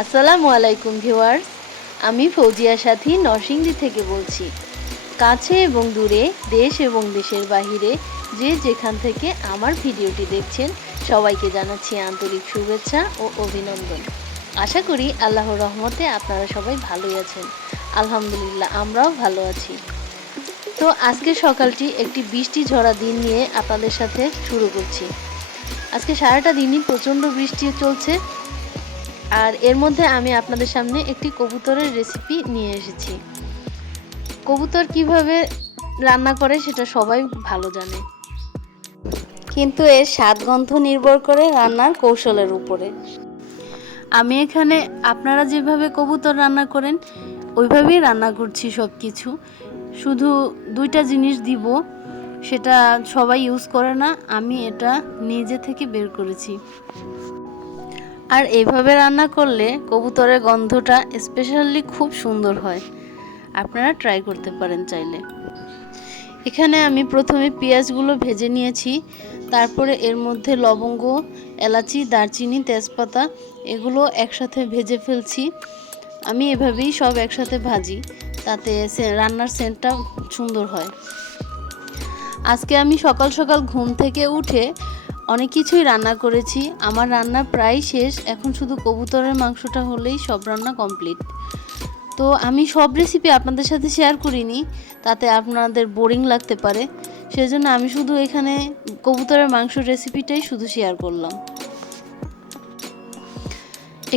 আসসালামু আলাইকুম ভিউয়ার্স, আমি ফৌজিয়া সাথী নরসিংদী থেকে বলছি। কাছে এবং দূরে, দেশ এবং দেশের বাহিরে যে যেখান থেকে আমার ভিডিওটি দেখছেন সবাইকে জানাচ্ছি আন্তরিক শুভেচ্ছা ও অভিনন্দন। আশা করি আল্লাহর রহমতে আপনারা সবাই ভালোই আছেন। আলহামদুলিল্লাহ, আমরাও ভালো আছি। তো আজকে সকালটি একটি বৃষ্টি ঝরা দিন নিয়ে আপনাদের সাথে শুরু করছি। আজকে সারাটা দিনই প্রচণ্ড বৃষ্টি চলছে, আর এর মধ্যে আমি আপনাদের সামনে একটি কবুতরের রেসিপি নিয়ে এসেছি। কবুতর কিভাবে রান্না করে সেটা সবাই ভালো জানে, কিন্তু এর স্বাদ গন্ধ নির্ভর করে রান্নার কৌশলের উপরে। আমি এখানে আপনারা যেভাবে কবুতর রান্না করেন ওইভাবেই রান্না করছি সব কিছু। শুধু দুইটা জিনিস দিব, সেটা সবাই ইউজ করে না, আমি এটা নিজে থেকে বের করেছি। আর এইভাবে রান্না করলে কবুতরের গন্ধটা স্পেশালি খুব সুন্দর হয়। আপনারা ট্রাই করতে পারেন চাইলে। এখানে আমি প্রথমে পেঁয়াজগুলো ভেজে নিয়েছি, তারপরে এর মধ্যে লবঙ্গ, এলাচি, দারচিনি, তেজপাতা এগুলো একসাথে ভেজে ফেলছি। আমি এভাবেই সব একসাথে ভাজি, তাতে রান্নার সেন্টটা সুন্দর হয়। আজকে আমি সকাল সকাল ঘুম থেকে উঠে অনেক কিছুই রান্না করেছি। আমার রান্না প্রায় শেষ, এখন শুধু কবুতরের মাংসটা হলেই সব রান্না কমপ্লিট। তো আমি সব রেসিপি আপনাদের সাথে শেয়ার করিনি, তাতে আপনাদের বোরিং লাগতে পারে, সেজন্য আমি শুধু এখানে কবুতরের মাংস রেসিপিটাই শুধু শেয়ার করলাম।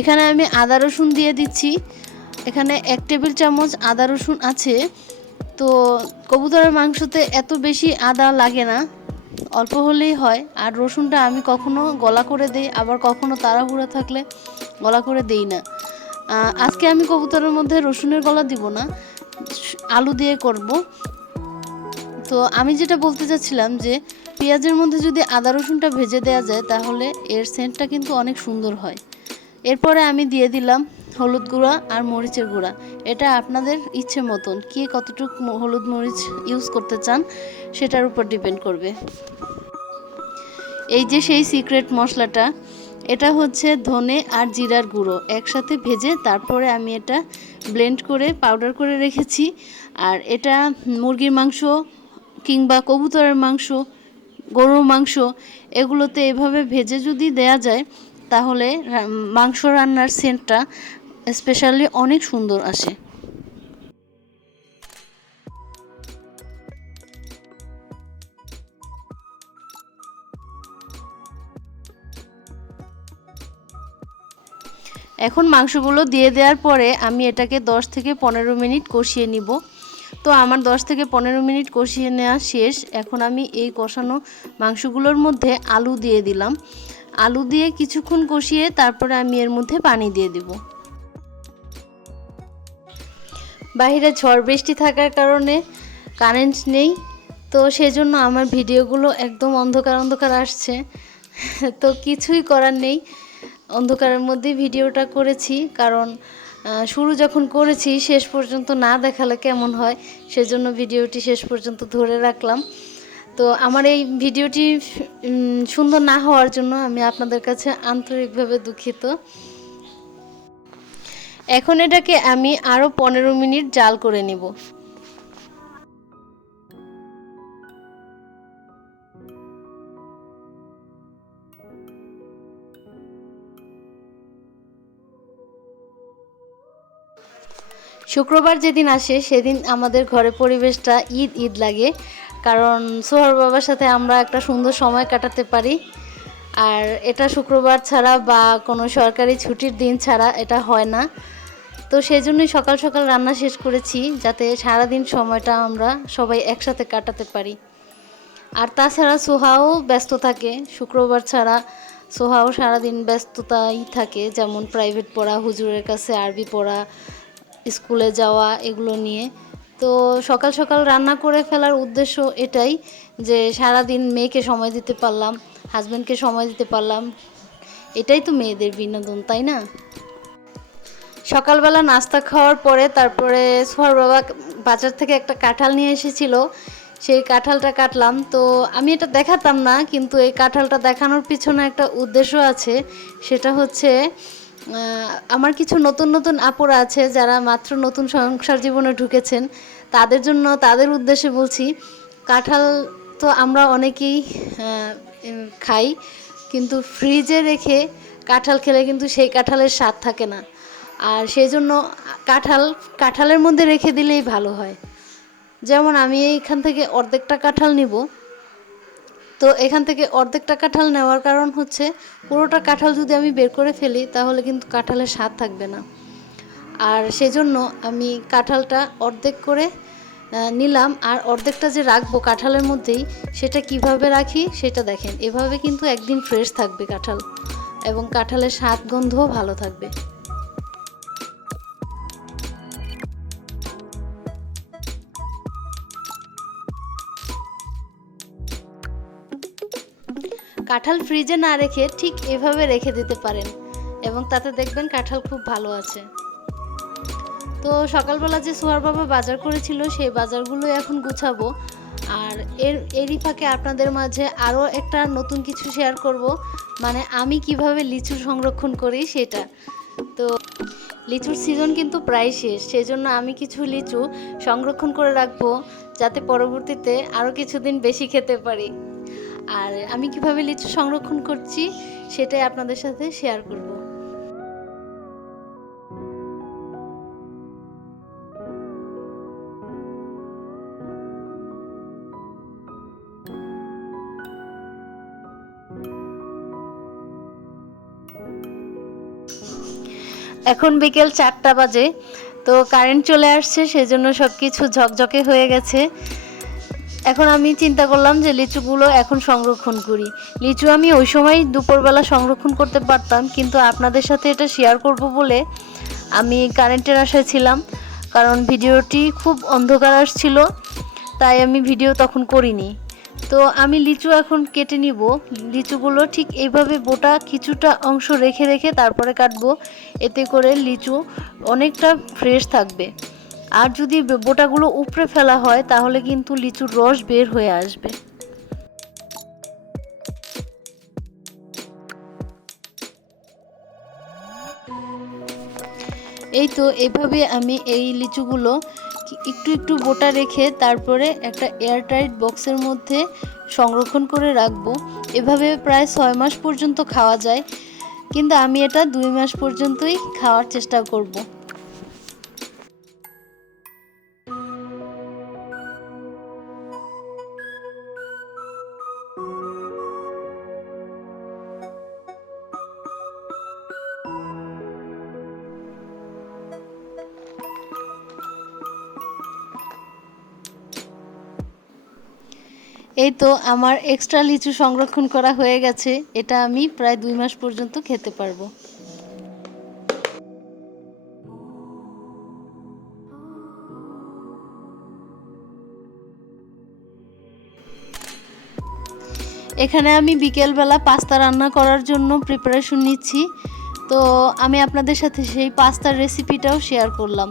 এখানে আমি আদা রসুন দিয়ে দিচ্ছি। এখানে 1 টেবিল চামচ আদা রসুন আছে। তো কবুতরের মাংসতে এত বেশি আদা লাগে না, অল্প হলেই হয়। আর রসুনটা আমি কখনো গলা করে দেই, আবার কখনো তাড়াহুড়া থাকলে গলা করে দেই না। আজকে আমি কবুতরের মধ্যে রসুনের গলা দিব না, আলু দিয়ে করব। তো আমি যেটা বলতে চাচ্ছিলাম যে পেঁয়াজের মধ্যে যদি আদা রসুনটা ভেজে দেওয়া যায় তাহলে এর সেন্টটা কিন্তু অনেক সুন্দর হয়। এরপরে আমি দিয়ে দিলাম হলুদ গুঁড়া আর মরিচের গুঁড়া। এটা আপনাদের ইচ্ছে মতন কে কতটুকু হলুদ মরিচ ইউজ করতে চান সেটার উপর ডিপেন্ড করবে। এই যে সেই সিক্রেট মশলাটা, এটা হচ্ছে ধনে আর জিরার গুঁড়ো একসাথে ভেজে তারপরে আমি এটা ব্লেন্ড করে পাউডার করে রেখেছি। আর এটা মুরগির মাংস কিংবা কবুতরের মাংস, গরুর মাংস এগুলোতে এভাবে ভেজে যদি দেয়া যায় তাহলে মাংস রান্নার সেন্টটা স্পেশালি অনেক সুন্দর আসে। এখন মাংসগুলো দিয়ে দেওয়ার পরে আমি এটাকে 10 থেকে 15 মিনিট কষিয়ে নিব। তো আমার 10 থেকে 15 মিনিট কষিয়ে নেওয়া শেষ। এখন আমি এই কষানো মাংসগুলোর মধ্যে আলু দিয়ে দিলাম। আলু দিয়ে কিছুক্ষণ কষিয়ে তারপরে আমি এর মধ্যে পানি দিয়ে দেব। বাইরে ঝড় বৃষ্টি থাকার কারণে কারেন্ট নেই, তো সেজন্য আমার ভিডিওগুলো একদম অন্ধকার অন্ধকার আসছে। তো কিছুই করার নেই, অন্ধকারের মধ্যেই ভিডিওটা করেছি, কারণ শুরু যখন করেছি শেষ পর্যন্ত না দেখালে কেমন হয়, সেজন্য ভিডিওটি শেষ পর্যন্ত ধরে রাখলাম। তো আমার এই ভিডিওটি সুন্দর না হওয়ার জন্য আমি আপনাদের কাছে আন্তরিকভাবে দুঃখিত। এখন এটাকে আমি আরও 15 মিনিট জাল করে নিব। শুক্রবার যেদিন আসে সেদিন আমাদের ঘরে পরিবেশটা ঈদ ঈদ লাগে, কারণ সোহর বাবার সাথে আমরা একটা সুন্দর সময় কাটাতে পারি। আর এটা শুক্রবার ছাড়া বা কোনো সরকারি ছুটির দিন ছাড়া এটা হয় না। তো সেই জন্যই সকাল সকাল রান্না শেষ করেছি, যাতে সারাদিন সময়টা আমরা সবাই একসাথে কাটাতে পারি। আর তাছাড়া সোহাও ব্যস্ত থাকে, শুক্রবার ছাড়া সোহাও সারাদিন ব্যস্ততাই থাকে, যেমন প্রাইভেট পড়া, হুজুরের কাছে আরবি পড়া, স্কুলে যাওয়া এগুলো নিয়ে। তো সকাল সকাল রান্না করে ফেলার উদ্দেশ্য এটাই যে সারাদিন মেয়েকে সময় দিতে পারলাম, হাজব্যান্ডকে সময় দিতে পারলাম, এটাই তো মেয়েদের বিনোদন, তাই না? সকালবেলা নাস্তা খাওয়ার পরে তারপরে সোহার বাবা বাজার থেকে একটা কাঁঠাল নিয়ে এসেছিল, সেই কাঁঠালটা কাটলাম। তো আমি এটা দেখাতাম না, কিন্তু এই কাঁঠালটা দেখানোর পিছনে একটা উদ্দেশ্য আছে, সেটা হচ্ছে আমার কিছু নতুন নতুন আপুরা আছে যারা মাত্র নতুন সংসার জীবনে ঢুকেছেন, তাদের জন্য, তাদের উদ্দেশ্যে বলছি, কাঁঠাল তো আমরা অনেকেই খাই, কিন্তু ফ্রিজে রেখে কাঁঠাল খেলে কিন্তু সেই কাঁঠালের স্বাদ থাকে না। আর সেই জন্য কাঁঠালের মধ্যে রেখে দিলেই ভালো হয়। যেমন আমি এইখান থেকে অর্ধেকটা কাঁঠাল নিব, তো এখান থেকে অর্ধেকটা কাঁঠাল নেওয়ার কারণ হচ্ছে পুরোটা কাঁঠাল যদি আমি বের করে ফেলি তাহলে কিন্তু কাঁঠালের স্বাদ থাকবে না। আর সেজন্য আমি কাঁঠালটা অর্ধেক করে নিলাম, আর অর্ধেকটা যে রাখবো কাঁঠালের মধ্যেই, সেটা কিভাবে রাখি সেটা দেখেন। এভাবে কিন্তু একদিন ফ্রেশ থাকবে কাঁঠাল, এবং কাঁঠালের স্বাদ গন্ধও ভালো থাকবে। কাঁঠাল ফ্রিজে না রেখে ঠিক এভাবে রেখে দিতে পারেন, এবং তাতে দেখবেন কাঁঠাল খুব ভালো আছে। তো সকালবেলা যে সোহার বাবা বাজার করেছিল সেই বাজারগুলো এখন গুছাবো। আর এরই ফাঁকে আপনাদের মাঝে আরও একটা নতুন কিছু শেয়ার করব, মানে আমি কিভাবে লিচু সংরক্ষণ করি সেটা। তো লিচুর সিজন কিন্তু প্রায় শেষ, সেজন্য আমি কিছু লিচু সংরক্ষণ করে রাখবো যাতে পরবর্তীতে আরও কিছুদিন বেশি খেতে পারি। আর আমি কিভাবে লিচু সংরক্ষণ করছি সেটাই আপনাদের সাথে শেয়ার করব। এখন বিকেল 4টা বাজে, তো কারেন্ট চলে আসছে, সেজন্য সব কিছু ঝকঝকে হয়ে গেছে। এখন আমি চিন্তা করলাম যে লিচুগুলো এখন সংরক্ষণ করি। লিচু আমি ওই সময় দুপুরবেলা সংরক্ষণ করতে পারতাম, কিন্তু আপনাদের সাথে এটা শেয়ার করব বলে আমি কারেন্টের আশায় ছিলাম, কারণ ভিডিওটি খুব অন্ধকার আসছিল, তাই আমি ভিডিও তখন করিনি। তো আমি লিচু এখন কেটে নিব। লিচুগুলো ঠিক এইভাবে বোটা কিছুটা অংশ রেখে রেখে তারপরে কাটবো, এতে করে লিচু অনেকটা ফ্রেশ থাকবে। আর যদি বোটাগুলো উপড়ে ফেলা হয় তাহলে কিন্তু লিচুর রস বের হয়ে আসবে। এই তো এভাবে আমি এই লিচুগুলো একটু একটু বোটা রেখে তারপরে একটা এয়ারটাইট বক্সের মধ্যে সংরক্ষণ করে রাখবো। এভাবে প্রায় 6 মাস পর্যন্ত খাওয়া যায়, কিন্তু আমি এটা 2 মাস পর্যন্তই খাওয়ার চেষ্টা করব। এই তো আমার এক্সট্রা লিচু সংরক্ষণ করা হয়ে গেছে, এটা আমি প্রায় 2 মাস পর্যন্ত খেতে পারবো। এখানে আমি বিকেলবেলা পাস্তা রান্না করার জন্য প্রিপারেশন নিচ্ছি। তো আমি আপনাদের সাথে সেই পাস্তার রেসিপিটাও শেয়ার করলাম।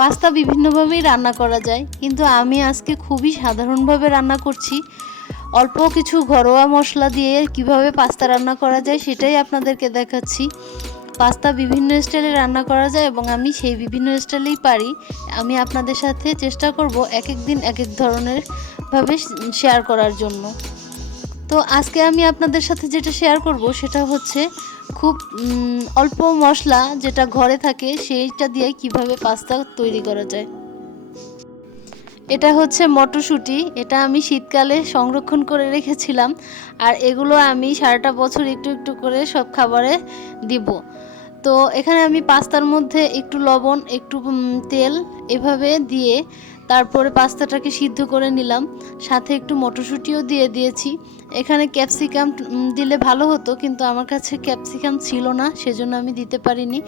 পাস্তা বিভিন্নভাবেই রান্না করা যায়, কিন্তু আমি আজকে খুবই সাধারণভাবে রান্না করছি। অল্প কিছু ঘরোয়া মশলা দিয়ে কিভাবে পাস্তা রান্না করা যায় সেটাই আপনাদেরকে দেখাচ্ছি। পাস্তা বিভিন্ন স্টাইলে রান্না করা যায় এবং আমি সেই বিভিন্ন স্টাইলেই পারি। আমি আপনাদের সাথে চেষ্টা করব এক এক দিন এক এক ধরনের ভাবে শেয়ার করার জন্য। তো আজকে আমি আপনাদের সাথে যেটা শেয়ার করব সেটা হচ্ছে খুব অল্প মশলা যেটা ঘরে থাকে সেইটা দিয়ে কিভাবে পাস্তা তৈরি করা যায়। এটা হচ্ছে মটরশুঁটি, এটা আমি শীতকালে সংরক্ষণ করে রেখেছিলাম, আর এগুলো আমি সারাটা বছর একটু একটু করে সব খাবারে দিব। তো এখানে আমি পাস্তার মধ্যে একটু লবণ, একটু তেল এভাবে দিয়ে তারপরে পাস্তাটাকে সিদ্ধ করে নিলাম, সাথে একটু মটরশুঁটিও দিয়ে দিয়েছি। এখানে ক্যাপসিকাম দিলে ভালো হতো, কিন্তু আমার কাছে ক্যাপসিকাম ছিল না, সেজন্য আমি দিতে পারিনি।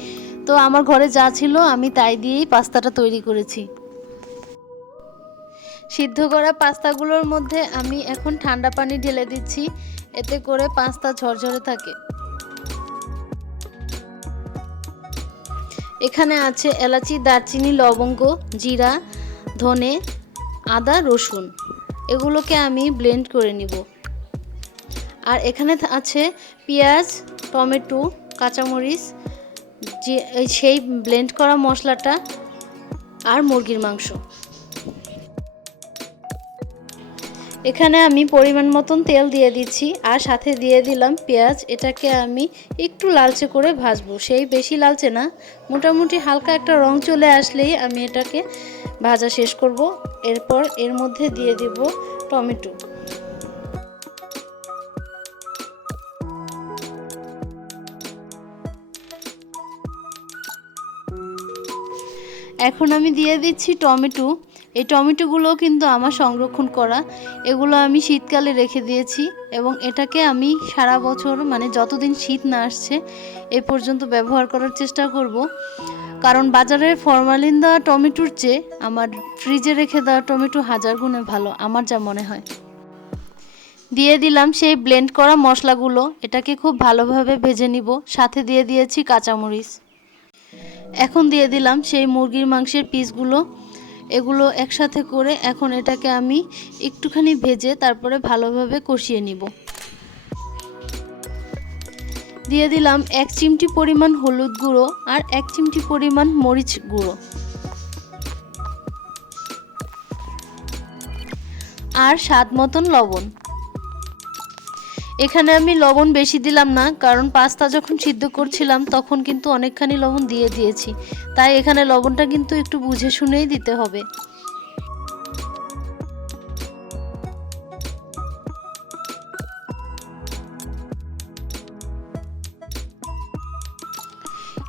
তো আমার ঘরে যা ছিল আমি তাই দিয়েই পাস্তাটা তৈরি করেছি। সিদ্ধ করা পাস্তাগুলোর মধ্যে আমি এখন ঠান্ডা পানি ঢেলে দিচ্ছি, এতে করে পাস্তা ঝরঝরে থাকে। এখানে আছে এলাচি, দারচিনি, লবঙ্গ, জিরা, ধনে, আদা, রসুন, এগুলোকে আমি ব্লেন্ড করে নিব। আর এখানে আছে পেঁয়াজ, টমেটো, কাঁচামরিচ, সেই ব্লেন্ড করা মশলাটা আর মুরগির মাংস। এখানে আমি পরিমাণ মতন তেল দিয়ে দিচ্ছি আর সাথে দিয়ে দিলাম পেঁয়াজ। এটাকে আমি একটু লালচে করে ভাজবো, সেই বেশি লালচে না, মোটামুটি হালকা একটা রং চলে আসলেই আমি এটাকে ভাজা শেষ করব। এরপর এর মধ্যে দিয়ে দেব টমেটো। এখন আমি দিয়ে দিচ্ছি টমেটো। এই টমেটোগুলো কিন্তু আমার সংরক্ষণ করা, এগুলো আমি শীতকালে রেখে দিয়েছি এবং এটাকে আমি সারা বছর মানে যতদিন শীত না আসছে এ পর্যন্ত ব্যবহার করার চেষ্টা করব। কারণ বাজারের ফরমালিন দেওয়া টমেটোর চেয়ে আমার ফ্রিজে রেখে দেওয়া টমেটো হাজার গুণে ভালো, আমার যা মনে হয়। দিয়ে দিলাম সেই ব্লেন্ড করা মশলাগুলো, এটাকে খুব ভালোভাবে ভেজে নিব। সাথে দিয়ে দিয়েছি কাঁচামরিচ। এখন দিয়ে দিলাম সেই মুরগির মাংসের পিসগুলো, এগুলো একসাথে করে এখন এটাকে আমি একটুখানি ভেজে তারপরে ভালোভাবে কষিয়ে নিব। দিয়ে দিলাম 1 চিমটি পরিমাণ হলুদ গুঁড়ো আর 1 চিমটি পরিমাণ মরিচ গুঁড়ো আর স্বাদ মতন লবণ। এখানে আমি লবণ বেশি দিলাম না, কারণ পাস্তা যখন সিদ্ধ করছিলাম তখন কিন্তু অনেকখানি লবণ দিয়ে দিয়েছি, তাই এখানে লবণটা কিন্তু একটু বুঝে শুনেই দিতে হবে।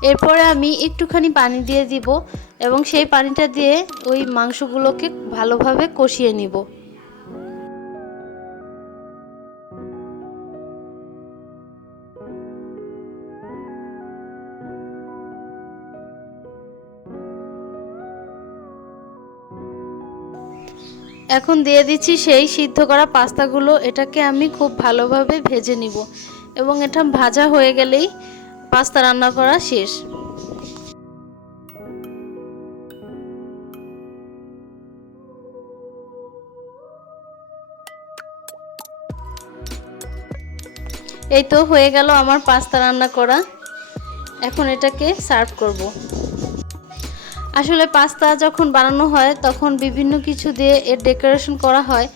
এরপরে আমি একটুখানি পানি দিয়ে দিব এবং সেই পানিটা দিয়ে ওই মাংসগুলোকে ভালোভাবে কষিয়ে নিব। এখন দিয়ে দিচ্ছি সেই সিদ্ধ করা পাস্তাগুলো, এটাকে আমি খুব ভালোভাবে ভেজে নিব এবং এটা ভাজা হয়ে গেলেই পাস্তা রান্না করা শেষ। এই তো হয়ে গেল আমার পাস্তা রান্না করা। এখন এটাকে সার্ভ করব। আসলে পাস্তা যখন বানানো হয় তখন বিভিন্ন কিছু দিয়ে এর ডেকোরেশন করা হয়,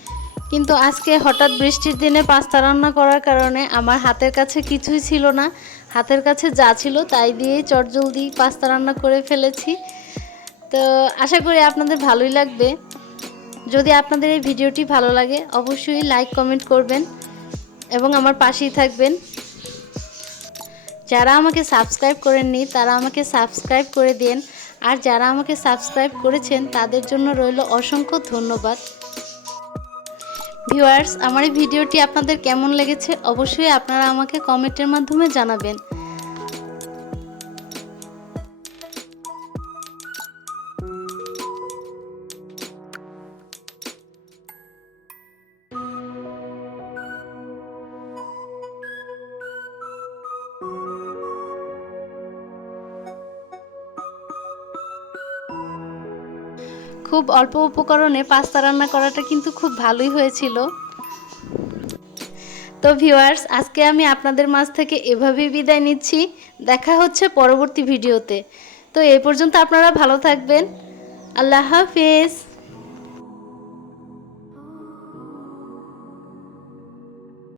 কিন্তু আজকে হঠাৎ বৃষ্টির দিনে পাস্তা রান্না করার কারণে আমার হাতের কাছে কিছুই ছিল না, হাতের কাছে যা ছিল তাই দিয়েই চটজলদি পাস্তা রান্না করে ফেলেছি। তো আশা করি আপনাদের ভালোই লাগবে। যদি আপনাদের এই ভিডিওটি ভালো লাগে অবশ্যই লাইক কমেন্ট করবেন এবং আমার পাশেই থাকবেন। যারা আমাকে সাবস্ক্রাইব করেননি তারা আমাকে সাবস্ক্রাইব করে দিন, আর যারা আমাকে সাবস্ক্রাইব করেছেন তাদের জন্য রইল অসংখ্য ধন্যবাদ। ভিউয়ার্স, আমার এই ভিডিওটি আপনাদের কেমন লেগেছে অবশ্যই আপনারা আমাকে কমেন্টের মাধ্যমে জানাবেন। খুব অল্প উপকরণে পাস্তা রান্না করাটা কিন্তু খুব ভালোই হয়েছিল। তো ভিউয়ার্স, আজকে আমি আপনাদের মাঝ থেকে এভাবেই বিদায় নিচ্ছি। দেখা হচ্ছে পরবর্তী ভিডিওতে। তো এই পর্যন্ত আপনারা ভালো থাকবেন। আল্লাহ হাফেজ।